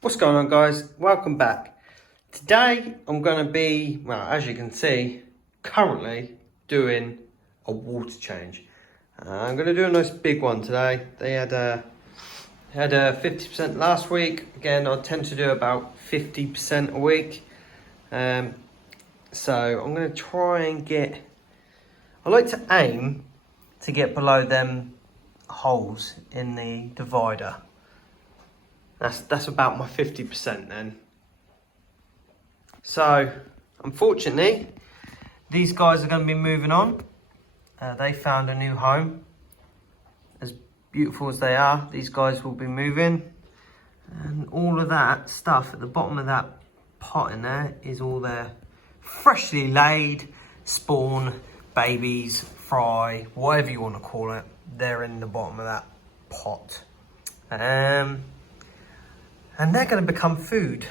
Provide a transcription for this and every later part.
What's going on, guys? Welcome back. Today I'm going to be, well, as you can see, currently doing a water change. I'm going to do a nice big one today. They had a 50% last week. Again, I tend to do about 50% a week. So I'm going to try and get, I like to aim to get below them holes in the divider. That's about my 50% then. So, unfortunately, these guys are going to be moving on. They found a new home. As beautiful as they are, these guys will be moving. And all of that stuff at the bottom of that pot in there is all their freshly laid spawn, babies, fry, whatever you want to call it. They're in the bottom of that pot. And they're going to become food.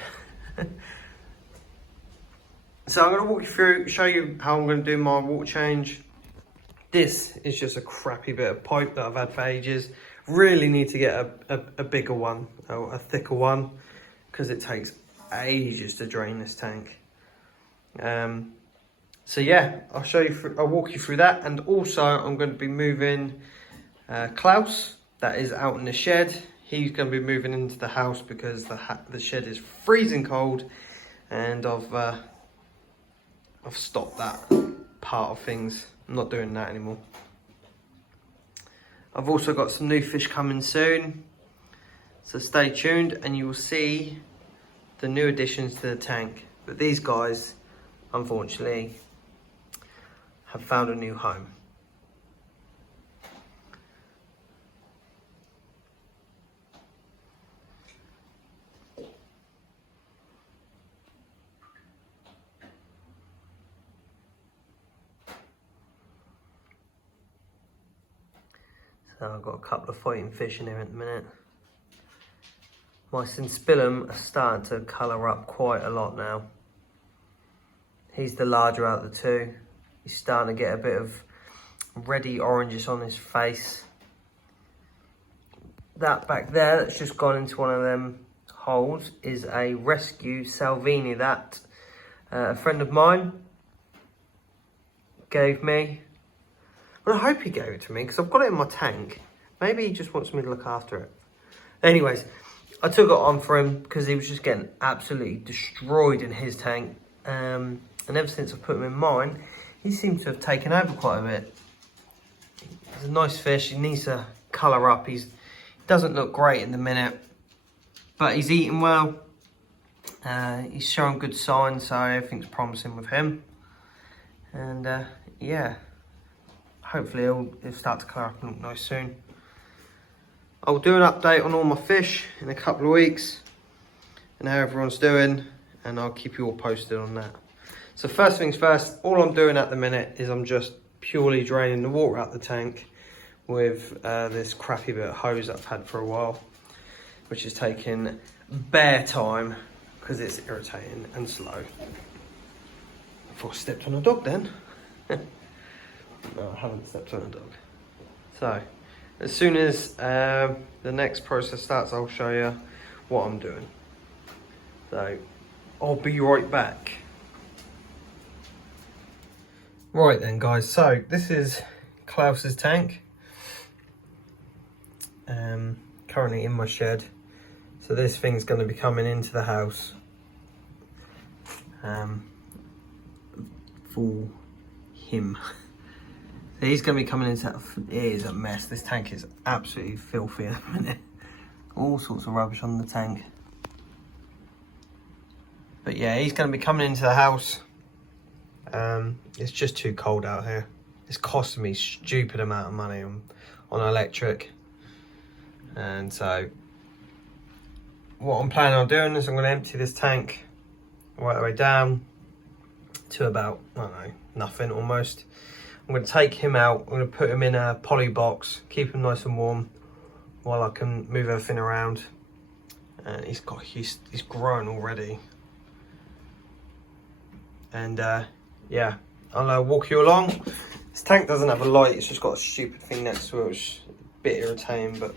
So I'm going to walk you through, show you how I'm going to do my water change. This is just a crappy bit of pipe that I've had for ages. Really need to get a bigger one, or a thicker one, because it takes ages to drain this tank. So yeah, I'll show you through, I'll walk you through that. And also I'm going to be moving Klaus, that is out in the shed. He's going to be moving into the house because the shed is freezing cold, and I've stopped that part of things. I'm not doing that anymore. I've also got some new fish coming soon, so stay tuned and you will see the new additions to the tank. But these guys, unfortunately, have found a new home. So I've got a couple of fighting fish in here at the minute. My Synspillum are starting to colour up quite a lot now. He's the larger out of the two. He's starting to get a bit of reddy oranges on his face. That back there that's just gone into one of them holes is a rescue Salvini that a friend of mine gave me. Well, I hope he gave it to me because I've got it in my tank. Maybe he just wants me to look after it. Anyways, I took it on for him because he was just getting absolutely destroyed in his tank. And ever since I put him in mine, he seems to have taken over quite a bit. He's a nice fish. He needs to colour up. He doesn't look great in the minute, but he's eating well. He's showing good signs, so everything's promising with him. And yeah. Hopefully he'll start to colour up and look nice soon. I'll do an update on all my fish in a couple of weeks and how everyone's doing, and I'll keep you all posted on that. So first things first, all I'm doing at the minute is I'm just purely draining the water out the tank with this crappy bit of hose that I've had for a while, which is taking bare time because it's irritating and slow. Before I stepped on a dog then. No, I haven't stepped on a dog. So, as soon as the next process starts, I'll show you what I'm doing. So, I'll be right back. Right then, guys. So, this is Klaus's tank. Currently in my shed. So, this thing's going to be coming into the house for him. He's going to be coming into that. It is a mess. This tank is absolutely filthy at the minute. All sorts of rubbish on the tank. But yeah, he's going to be coming into the house. It's just too cold out here. It's costing me a stupid amount of money on electric. And so, what I'm planning on doing is I'm going to empty this tank right the way down to about, I don't know, nothing almost. I'm going to take him out, I'm going to put him in a poly box, keep him nice and warm while I can move everything around. And he's grown already. And yeah, I'll walk you along. This tank doesn't have a light, it's just got a stupid thing next to it, which is a bit irritating, but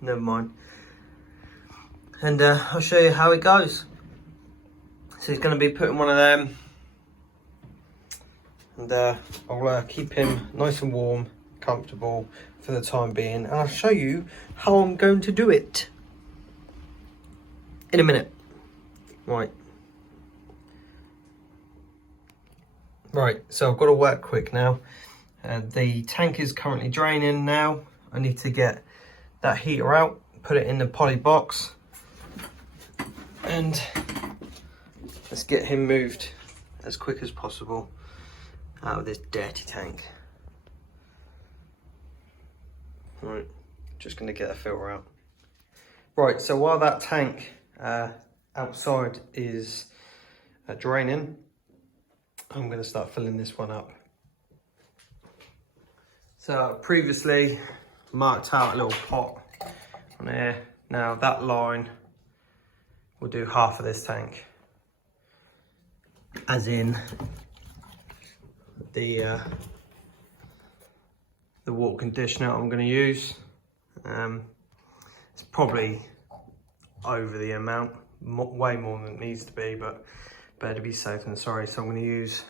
never mind. and I'll show you how it goes. So he's going to be putting one of them, and I'll keep him nice and warm, comfortable for the time being, and I'll show you how I'm going to do it in a minute. Right, so I've got to work quick now. The tank is currently draining now. I need to get that heater out, put it in the poly box, and let's get him moved as quick as possible out of this dirty tank. Right, just going to get a filter out. Right, so while that tank outside is draining, I'm going to start filling this one up. So previously marked out a little pot on here. Now that line will do half of this tank, as in the water conditioner I'm going to use. It's probably over the amount, way more than it needs to be, but better to be safe than sorry. So I'm going to use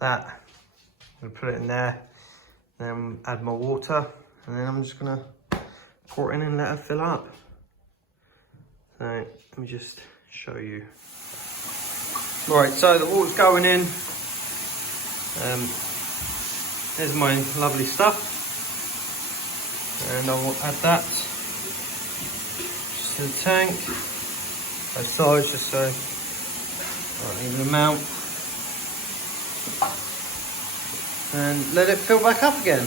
that. I'm going to put it in there, then add my water, and then I'm just going to pour it in and let it fill up. So let me just show you. Right, so the water's going in. There's my lovely stuff, and I will add that to the tank, both sides, just so an even amount, and let it fill back up again.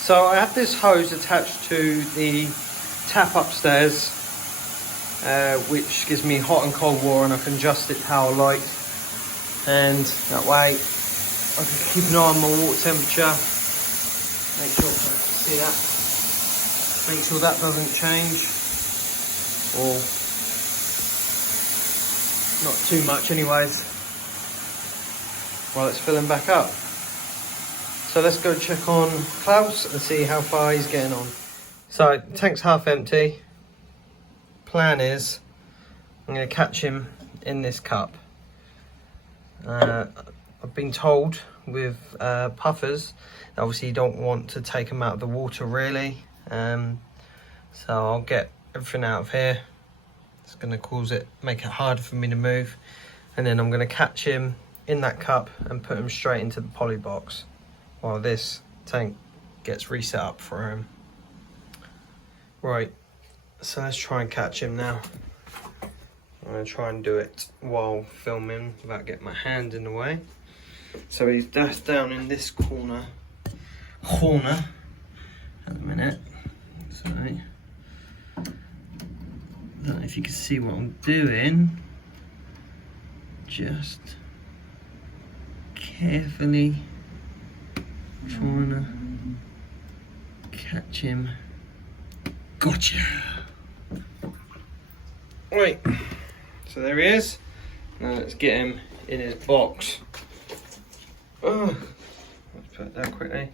So I have this hose attached to the tap upstairs, which gives me hot and cold water, and I can adjust it how I like, and that way I can keep an eye on my water temperature. Make sure, see that? Make sure that doesn't change, or not too much anyways, while it's filling back up. So let's go check on Klaus and see how far he's getting on. So the tank's half empty. Plan is I'm going to catch him in this cup. I've been told with puffers, obviously you don't want to take them out of the water really. So I'll get everything out of here. It's going to make it harder for me to move. And then I'm going to catch him in that cup and put him straight into the poly box while this tank gets reset up for him. Right, so let's try and catch him now. I'm going to try and do it while filming without getting my hand in the way. So he's just down in this corner at the minute. So I don't know if you can see what I'm doing. Just carefully trying to catch him. Gotcha. Right, so there he is. Now let's get him in his box. Oh, let's put it down quickly.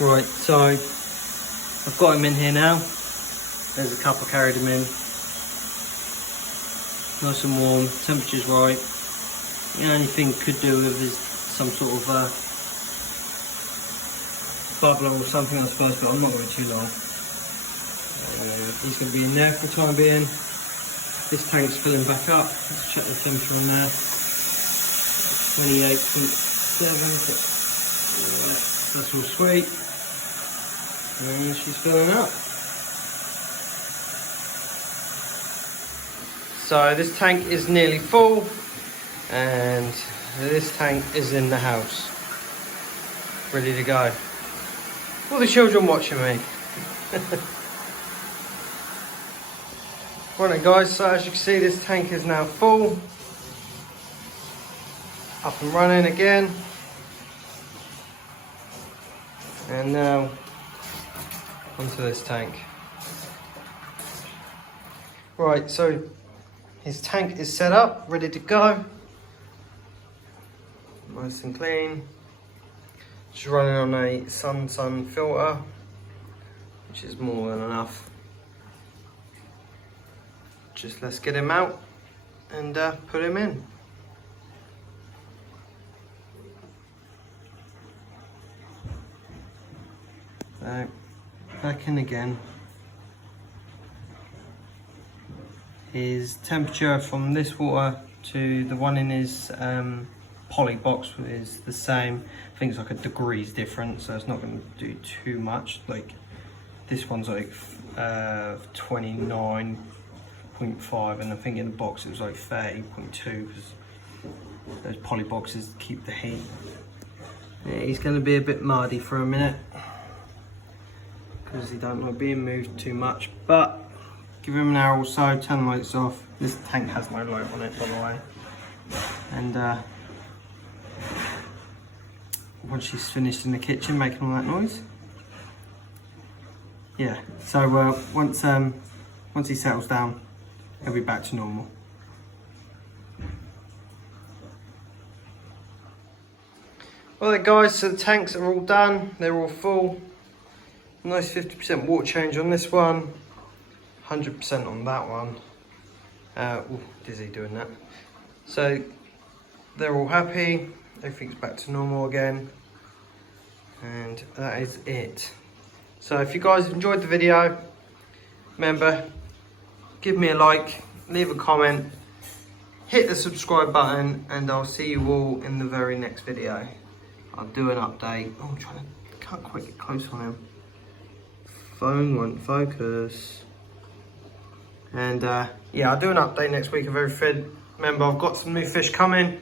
Right, so I've got him in here now. There's a cup I carried him in. Nice and warm, temperature's right. The only thing could do with is some sort of bubbler or something, I suppose, but I'm not going to be too long. He's going to be in there for the time being. This tank's filling back up. Let's check the temperature on there. 28.7. That's all sweet. And she's filling up. So this tank is nearly full, and this tank is in the house, ready to go. All the children watching me. Right then guys, so as you can see, this tank is now full, up and running again. And now onto this tank. Right, so his tank is set up, ready to go. Nice and clean. Just running on a sun filter, which is more than enough. Just let's get him out and put him in. So, back in again. His temperature from this water to the one in his poly box is the same. I think it's like a degrees difference, so it's not going to do too much. Like this one's like 29.5, and I think in the box it was like 30.2 because those poly boxes keep the heat. Yeah, he's going to be a bit muddy for a minute because he don't like being moved too much, but give him an hour or so, turn the lights off. This tank has no light on it, by the way. And once she's finished in the kitchen making all that noise. Yeah, so once he settles down, he'll be back to normal. Well then guys, so the tanks are all done, they're all full. Nice 50% water change on this one, 100% on that one. Ooh, dizzy doing that. So they're all happy, everything's back to normal again, and that is it. So if you guys enjoyed the video, remember, give me a like, leave a comment, hit the subscribe button, and I'll see you all in the very next video. I'll do an update. Oh, can't quite get close on him. Phone won't focus. And yeah, I'll do an update next week of everything. Remember, I've got some new fish coming,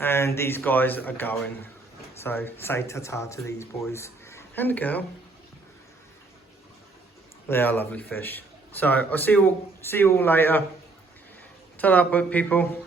and these guys are going. So say ta-ta to these boys and the girl. They are lovely fish. So I'll see you all later. Ta-da, people.